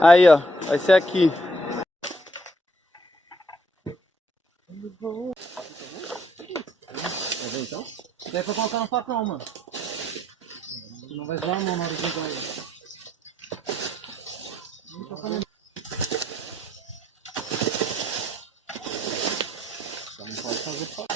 Aí, ó. Vai ser aqui. Quer ver então? Daí pra colocar no facão, mano. Não vai zoar a mão na hora de jogar ele. Só não pode fazer facão.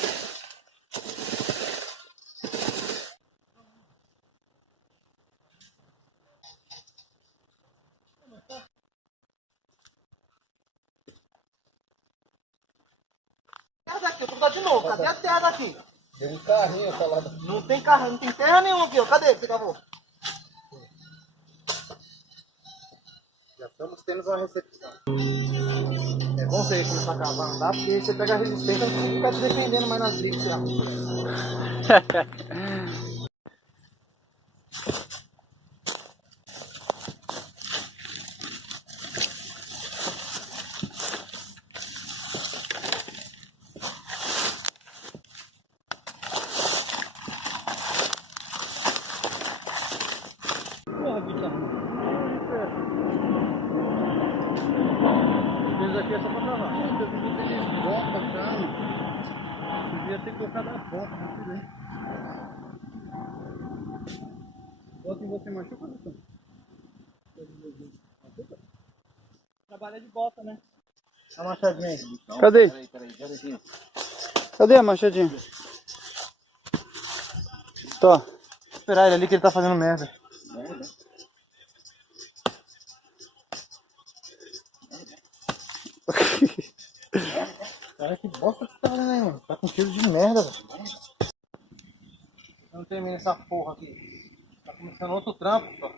Aqui, eu vou dar de novo. Cadê a terra daqui? Tem um carrinho pra lá. Não tem carro, não tem terra nenhuma aqui, ó. Cadê que você cavou? Já estamos tendo uma recepção. É bom você começar a cavar, não dá? Porque você pega a resistência e fica te defendendo mais nas brigas, sei lá. Esse aqui é só pra cavar. Bota, cara. Devia ter colocado a porta, não sei. Bota em você machuca, Lucão? Trabalha de bota, né? A machadinha aí. Cadê? Peraí. Cadê a machadinha? Tô. Esperar ele ali que ele tá fazendo merda. Cara, que bosta que tá fazendo aí, mano. Tá com cheiro de merda, velho. Não termina essa porra aqui. Tá começando outro trampo, pô.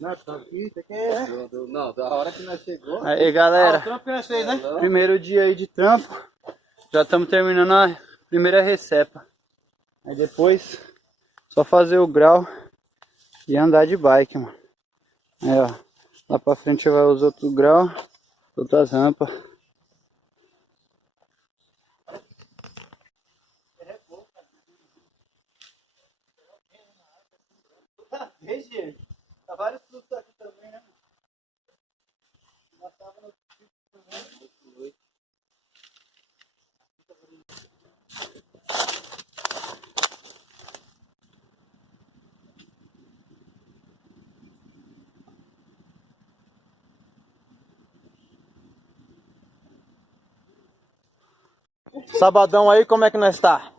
Não, tá aqui, você quer? Não, da hora que nós chegou. Aí, galera. O trampo que nós fez, né? Primeiro dia aí de trampo. Já estamos terminando a primeira recepa. Aí depois, só fazer o grau e andar de bike, mano. Aí, ó. Lá pra frente vai os outros graus, outras rampas. Veja, tá vários frutos aqui também, né? Sabadão aí, como é que nós tá?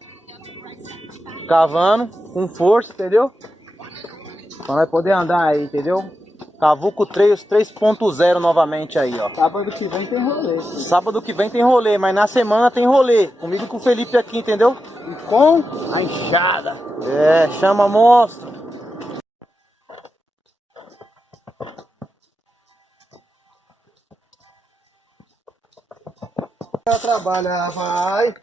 Cavando, com força, entendeu? Pra nós poder andar aí, entendeu? Cavuco 3.0 novamente aí, ó. Sábado que vem tem rolê. Sábado que vem tem rolê, mas na semana tem rolê. Comigo e com o Felipe aqui, entendeu? E com a enxada. É, chama monstro. Trabalha, vai.